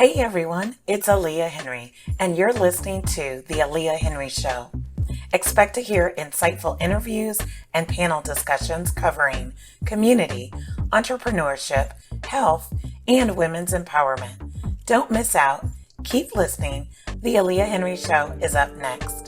Hey everyone, it's Aliah Henry, and you're listening to The Aliah Henry Show. Expect to hear insightful interviews and panel discussions covering community, entrepreneurship, health, and women's empowerment. Don't miss out. Keep listening. The Aliah Henry Show is up next.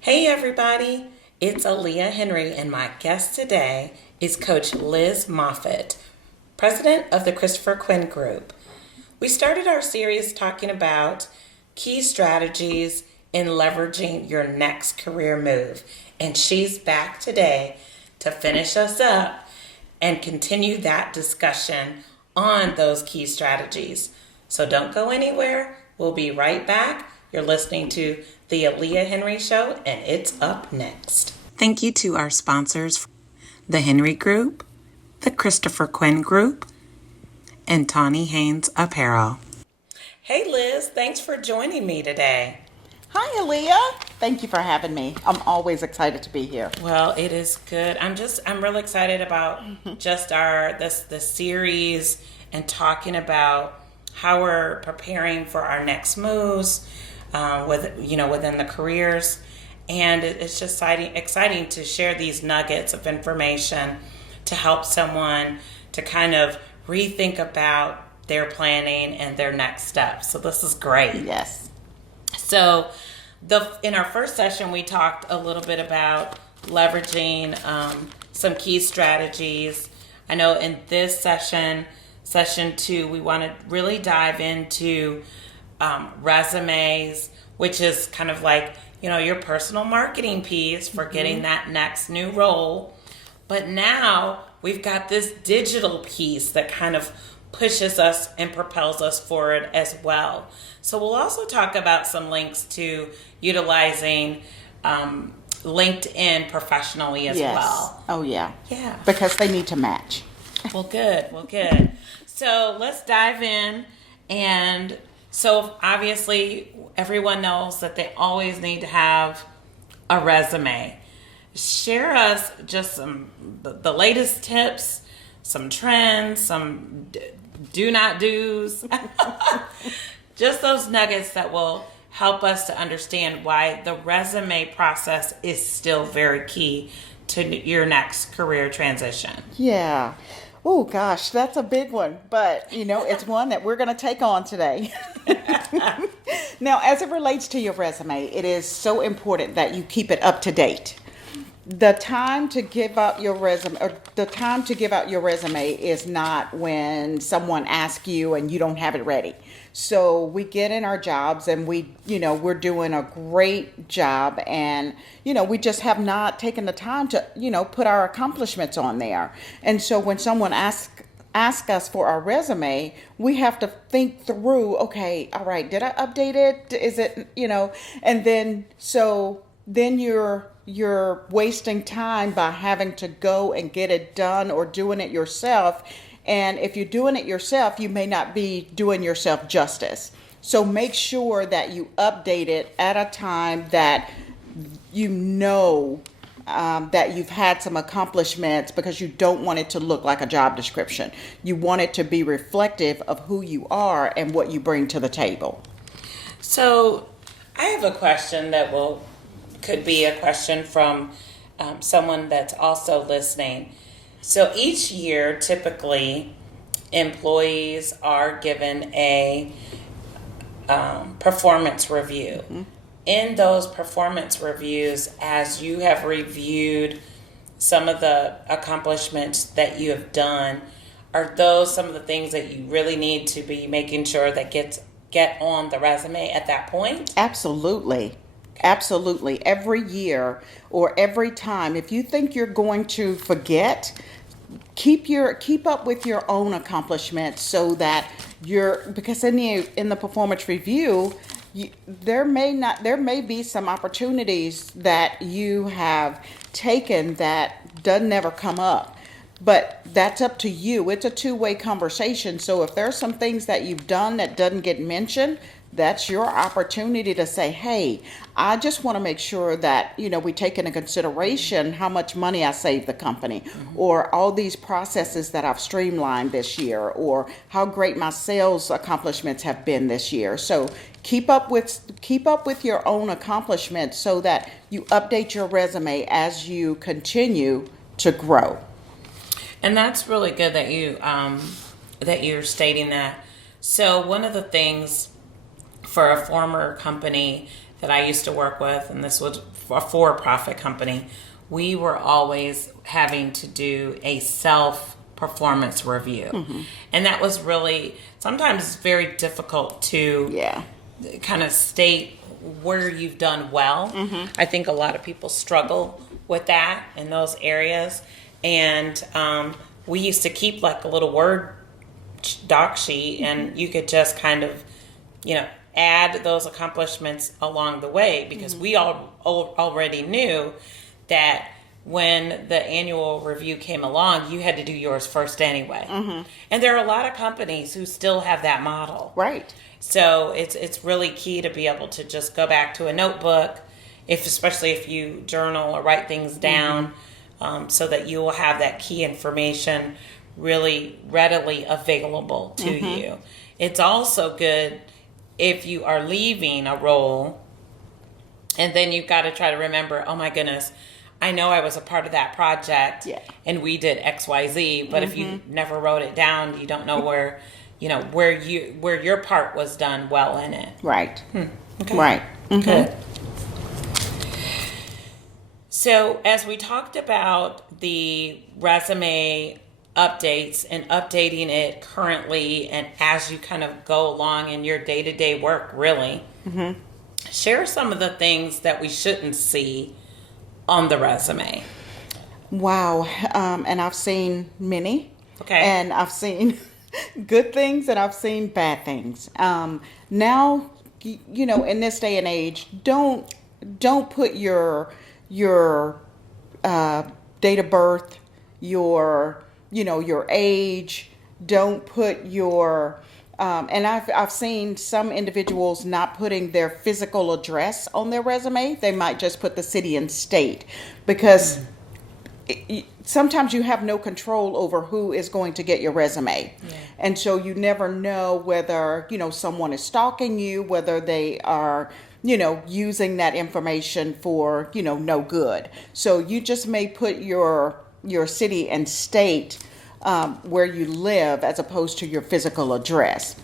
Hey everybody, it's Aliah Henry, and my guest today is Coach Liz Moffitt, president of the Christopher Quinn Group. We started our series talking about key strategies in leveraging your next career move, and she's back today to finish us up and continue that discussion on those key strategies. So don't go anywhere. We'll be right back. You're listening to The Aliah Henry Show, and it's up next. Thank you to our sponsors, the Henry Group, the Christopher Quinn Group, and Tawny Haynes Apparel. Hey Liz, thanks for joining me today. Hi Aliah, thank you for having me. I'm always excited to be here. Well, it is good. I'm really excited about just the series and talking about how we're preparing for our next moves. Within the careers, and it's just exciting to share these nuggets of information to help someone to kind of rethink about their planning and their next steps. So this is great. Yes. So in our first session, we talked a little bit about leveraging some key strategies. I know in this session 2, we want to really dive into resumes, which is kind of like, your personal marketing piece for getting that next new role. But now we've got this digital piece that kind of pushes us and propels us forward as well. So we'll also talk about some links to utilizing LinkedIn professionally as well. Oh, yeah. Yeah. Because they need to match. Well, good. So let's dive in. And so obviously everyone knows that they always need to have a resume. Share us just the latest tips, some trends, some do not do's, just those nuggets that will help us to understand why the resume process is still very key to your next career transition. Yeah. Oh gosh, that's a big one, but it's one that we're going to take on today. Now, as it relates to your resume, it is so important that you keep it up to date. The time to give out your resume is not when someone asks you and you don't have it ready. So we get in our jobs and we're doing a great job, and we just have not taken the time to put our accomplishments on there. And so when someone asks us for our resume, we have to think through, okay, all right, did I update it? Is it, and then you're wasting time by having to go and get it done or doing it yourself. And if you're doing it yourself, you may not be doing yourself justice. So make sure that you update it at a time that that you've had some accomplishments, because you don't want it to look like a job description. You want it to be reflective of who you are and what you bring to the table. So I have a question that could be a question from someone that's also listening. So each year, typically, employees are given a performance review. Mm-hmm. In those performance reviews, as you have reviewed some of the accomplishments that you have done, are those some of the things that you really need to be making sure that get on the resume at that point? Absolutely. Absolutely. Every year or every time, if you think you're going to forget, keep up with your own accomplishments, so that because in the performance review, there may be some opportunities that you have taken that doesn't ever come up. But that's up to you. It's a two-way conversation. So if there's some things that you've done that doesn't get mentioned, that's your opportunity to say, hey, I just want to make sure that, we take into consideration how much money I saved the company, or all these processes that I've streamlined this year, or how great my sales accomplishments have been this year. So keep up with your own accomplishments so that you update your resume as you continue to grow. And that's really good that you're stating that. So one of the things for a former company that I used to work with, and this was a for-profit company, we were always having to do a self-performance review. And that was really sometimes very difficult to kind of state where you've done well. I think a lot of people struggle with that in those areas. And we used to keep like a little Word doc sheet, and you could just kind of, add those accomplishments along the way, because we all already knew that when the annual review came along, you had to do yours first anyway. And there are a lot of companies who still have that model. Right. So it's really key to be able to just go back to a notebook, especially if you journal or write things down, so that you will have that key information really readily available to you. It's also good if you are leaving a role, and then you've got to try to remember, oh my goodness, I know I was a part of that project and we did XYZ, but if you never wrote it down, you don't know where your part was done well in it. Right. Okay. Right. Good. So as we talked about the resume updates and updating it currently, and as you kind of go along in your day-to-day work, really, share some of the things that we shouldn't see on the resume. Wow. And I've seen many. Okay. And I've seen good things and I've seen bad things. Now, in this day and age, don't put your date of birth, your age. Don't put your and I've seen some individuals not putting their physical address on their resume. They might just put the city and state, because sometimes you have no control over who is going to get your resume. And so you never know whether, someone is stalking you, whether they are, using that information for, no good. So you just may put your city and state where you live as opposed to your physical address.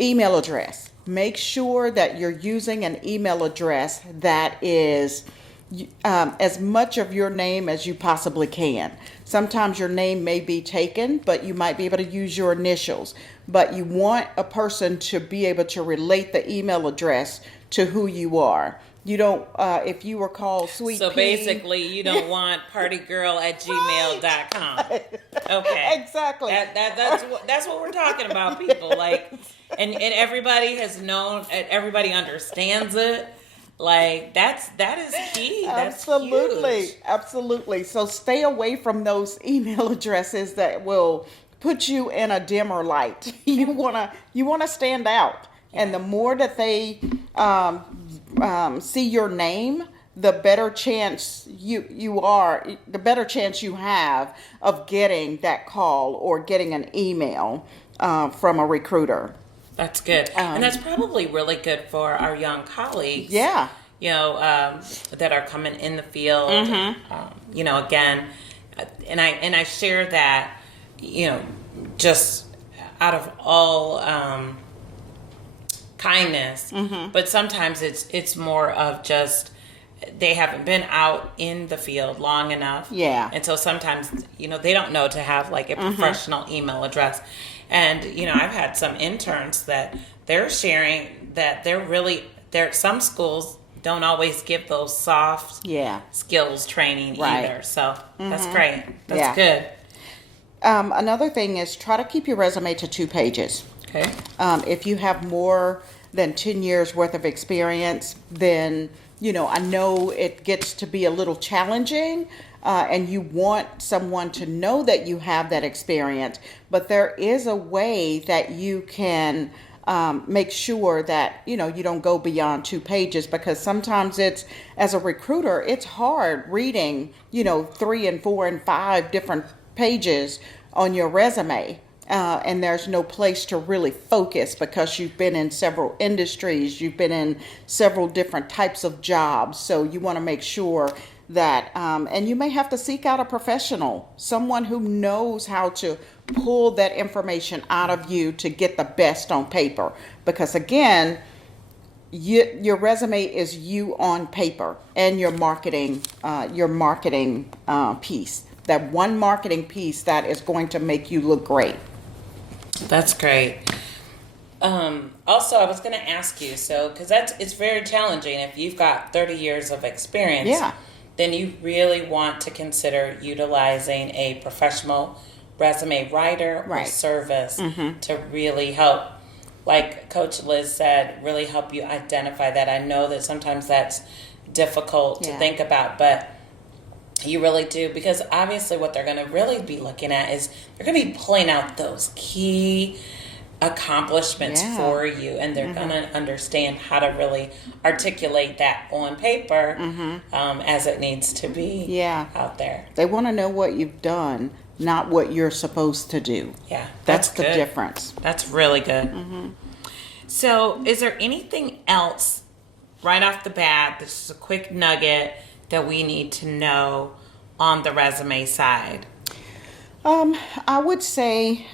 Email address. Make sure that you're using an email address that is as much of your name as you possibly can. Sometimes your name may be taken, but you might be able to use your initials. But you want a person to be able to relate the email address to who you are. You don't, if you were called Sweet So Pea, basically, you don't want partygirl@gmail.com. Okay. Exactly. That's what we're talking about, people. Like, and everybody has known, everybody understands it. Like, that is key. That's Absolutely. huge. Absolutely. So stay away from those email addresses that will put you in a dimmer light. You wanna stand out. And the more that they see your name, the better chance the better chance you have of getting that call or getting an email from a recruiter. That's good. And that's probably really good for our young colleagues. Yeah. That are coming in the field. Again, and I share that, just out of all kindness, but sometimes it's more of just they haven't been out in the field long enough. Yeah. And so sometimes, they don't know to have like a professional email address. And, I've had some interns that they're sharing that some schools don't always give those soft skills training either. So that's great. That's good. Another thing is try to keep your resume to 2 pages. Okay. If you have more than 10 years worth of experience, then, I know it gets to be a little challenging, and you want someone to know that you have that experience, but there is a way that you can make sure that, you don't go beyond 2 pages, because sometimes as a recruiter, it's hard reading, 3 and 4 and 5 different pages on your resume. And there's no place to really focus because you've been in several industries, you've been in several different types of jobs. So you want to make sure that, and you may have to seek out a professional, someone who knows how to pull that information out of you to get the best on paper. Because again, your resume is you on paper, and your marketing piece. That one marketing piece that is going to make you look great. That's great. Also, I was going to ask you, because it's very challenging. If you've got 30 years of experience, Yeah. then you really want to consider utilizing a professional resume writer or Right. service to really help, like Coach Liz said, really help you identify that. I know that sometimes that's difficult to Yeah. think about, but you really do, because obviously what they're going to really be looking at is they're going to be pulling out those key accomplishments Yeah. for you, and they're going to understand how to really articulate that on paper as it needs to be Yeah. out there. They want to know what you've done, not what you're supposed to do. Yeah, That's the good. difference. That's really good. So is there anything else right off the bat, this is a quick nugget, that we need to know on the resume side? I would say,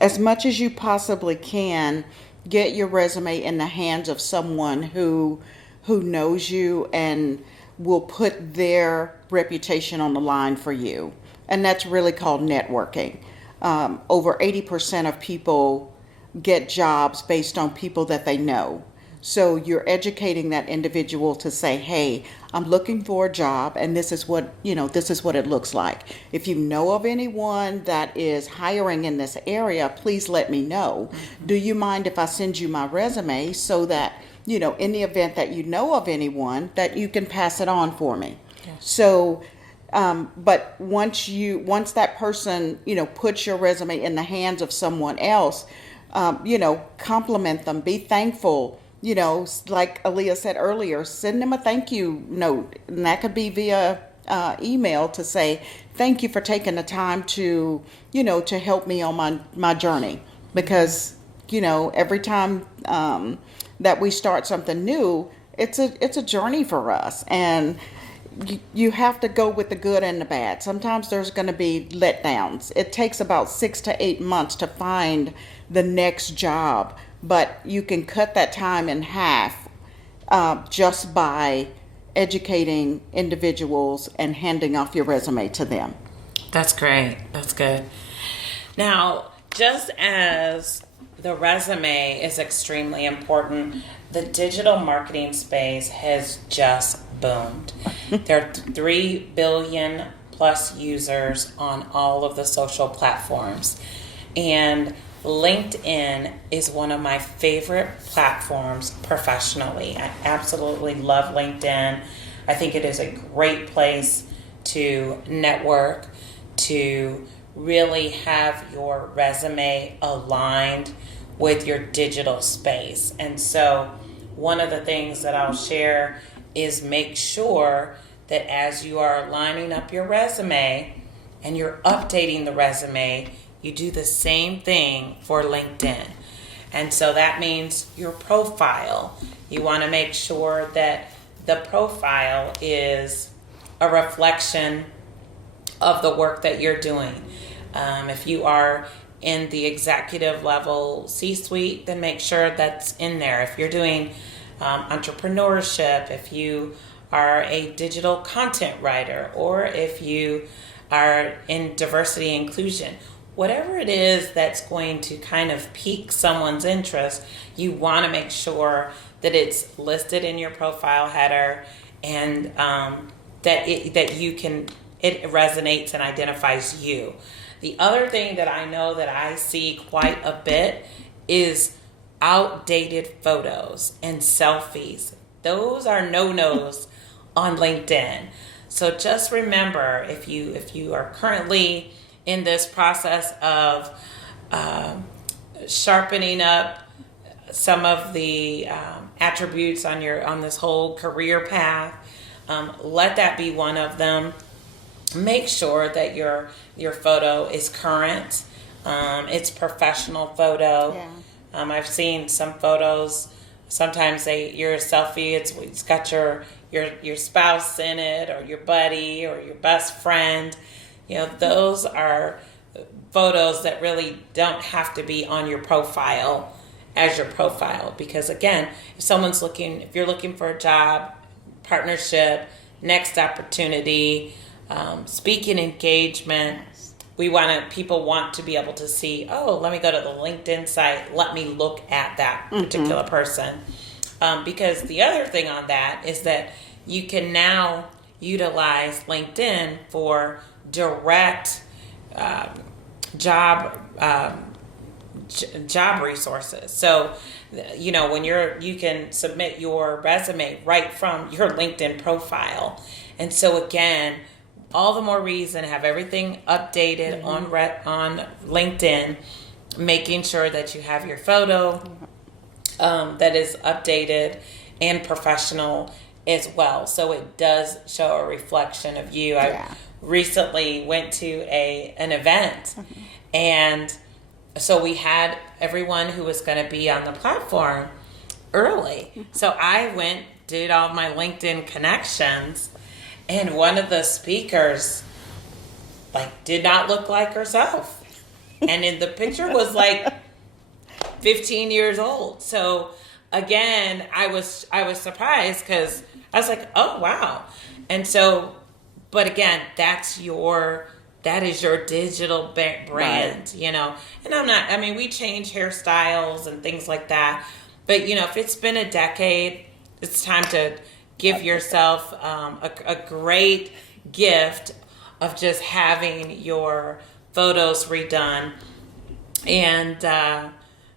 as much as you possibly can, get your resume in the hands of someone who knows you and will put their reputation on the line for you. And that's really called networking. Over 80% of people get jobs based on people that they know. So you're educating that individual to say, hey, I'm looking for a job, and this is what it looks like. If you know of anyone that is hiring in this area, please let me know. Do you mind if I send you my resume so that, in the event that you know of anyone, that you can pass it on for me? Yeah. So, but once that person, puts your resume in the hands of someone else, compliment them, be thankful. Like Aliah said earlier, send them a thank you note, and that could be via email to say, thank you for taking the time to help me on my journey. Because, every time that we start something new, it's a journey for us. And you have to go with the good and the bad. Sometimes there's going to be letdowns. It takes about 6 to 8 months to find the next job, but you can cut that time in half just by educating individuals and handing off your resume to them. That's great. That's good. Now, just as the resume is extremely important, the digital marketing space has just boomed. There are 3 billion plus users on all of the social platforms. And LinkedIn is one of my favorite platforms professionally. I absolutely love LinkedIn. I think it is a great place to network, to really have your resume aligned with your digital space. And so one of the things that I'll share is make sure that as you are lining up your resume and you're updating the resume, you do the same thing for LinkedIn. And so that means your profile. You want to make sure that the profile is a reflection of the work that you're doing. If you are in the executive level C-suite, then make sure that's in there. If you're doing entrepreneurship, if you are a digital content writer, or if you are in diversity inclusion, whatever it is that's going to kind of pique someone's interest, you want to make sure that it's listed in your profile header, and that it resonates and identifies you. The other thing that I know that I see quite a bit is outdated photos and selfies. Those are no-nos on LinkedIn. So just remember, if you are currently in this process of sharpening up some of the attributes on this whole career path. Let that be one of them. Make sure that your photo is current. It's professional photo. Yeah. I've seen some photos. Sometimes you're a selfie. It's got your spouse in it, or your buddy, or your best friend. Those are photos that really don't have to be on your profile as your profile, because again, if you're looking for a job, partnership, next opportunity, speaking engagement, people want to be able to see, oh, let me go to the LinkedIn site, let me look at that particular person. Because the other thing on that is that you can now utilize LinkedIn for direct job resources. So, when you can submit your resume right from your LinkedIn profile. And so again, all the more reason to have everything updated on LinkedIn, making sure that you have your photo that is updated and professional as well. So it does show a reflection of you. I recently went to an event, and so we had everyone who was going to be on the platform early. So I did all my LinkedIn connections, and one of the speakers did not look like herself. And in the picture was 15 years old. So again, I was surprised, because I was like, oh wow. And so, but again, that is your digital brand, right. And we change hairstyles and things like that. But, if it's been a decade, it's time to give yourself a great gift of just having your photos redone. And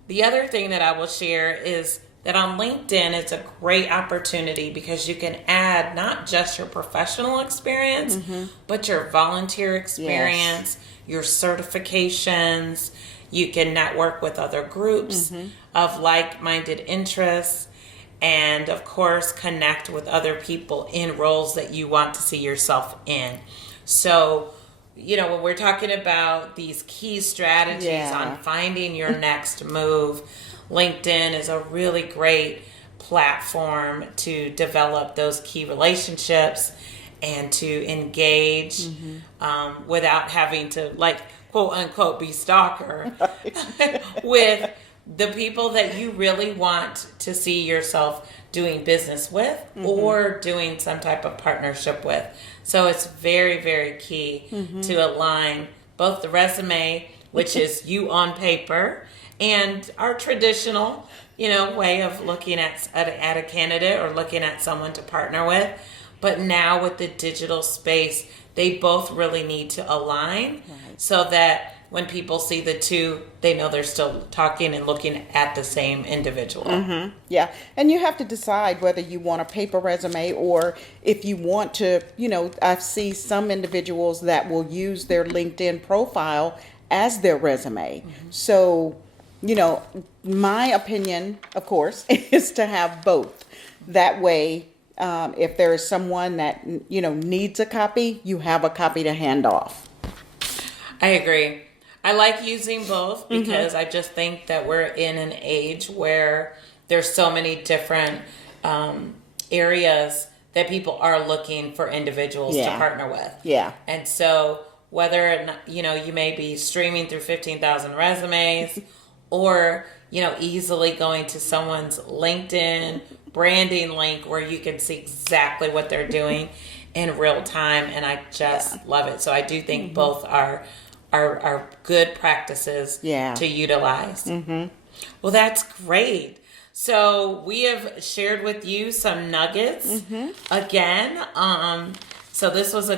the other thing that I will share is that on LinkedIn, it's a great opportunity because you can add not just your professional experience, but your volunteer experience, your certifications. You can network with other groups of like-minded interests, and of course, connect with other people in roles that you want to see yourself in. So, when we're talking about these key strategies on finding your next move, LinkedIn is a really great platform to develop those key relationships and to engage without having to, quote unquote, be stalker with the people that you really want to see yourself doing business with or doing some type of partnership with. So it's very, very key to align both the resume, which is you on paper, and our traditional, way of looking at a candidate or looking at someone to partner with. But now with the digital space, they both really need to align so that when people see the two, they know they're still talking and looking at the same individual. Yeah. And you have to decide whether you want a paper resume or if you want to, I see some individuals that will use their LinkedIn profile as their resume. So, my opinion, of course, is to have both. That way, if there is someone that, needs a copy, you have a copy to hand off. I agree. I like using both because I just think that we're in an age where there's so many different areas that people are looking for individuals to partner with. Yeah. And so whether, you may be streaming through 15,000 resumes or, easily going to someone's LinkedIn branding link where you can see exactly what they're doing in real time. And I just love it. So I do think both are good practices to utilize. Well, that's great. So we have shared with you some nuggets again. So this was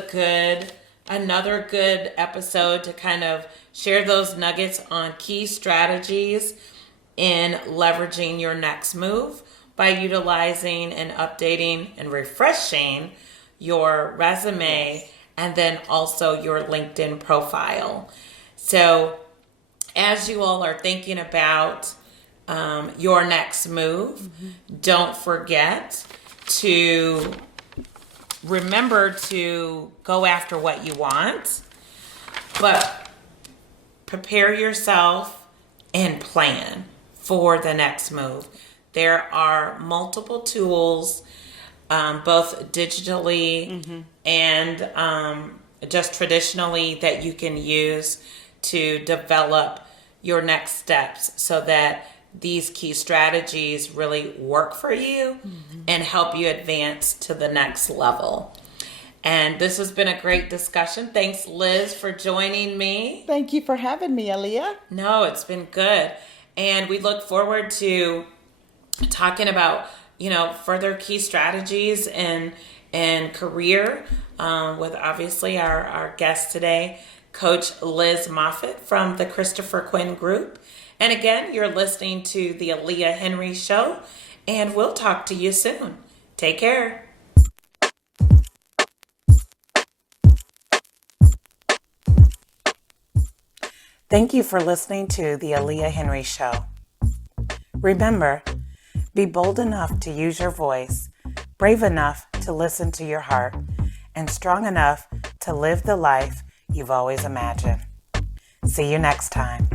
another good episode to kind of share those nuggets on key strategies in leveraging your next move by utilizing and updating and refreshing your resume and then also your LinkedIn profile. So As you all are thinking about your next move, don't forget to remember to go after what you want, but prepare yourself and plan for the next move. There are multiple tools, both digitally and just traditionally, that you can use to develop your next steps so that these key strategies really work for you and help you advance to the next level. And this has been a great discussion. Thanks, Liz, for joining me. Thank you for having me, Aliah. No, it's been good. And we look forward to talking about, further key strategies and career with obviously our guest today, Coach Liz Moffitt from the Christopher Quinn Group. And again, you're listening to the Aliah Henry Show, and we'll talk to you soon. Take care. Thank you for listening to the Aliah Henry Show. Remember, be bold enough to use your voice, brave enough to listen to your heart, and strong enough to live the life you've always imagined. See you next time.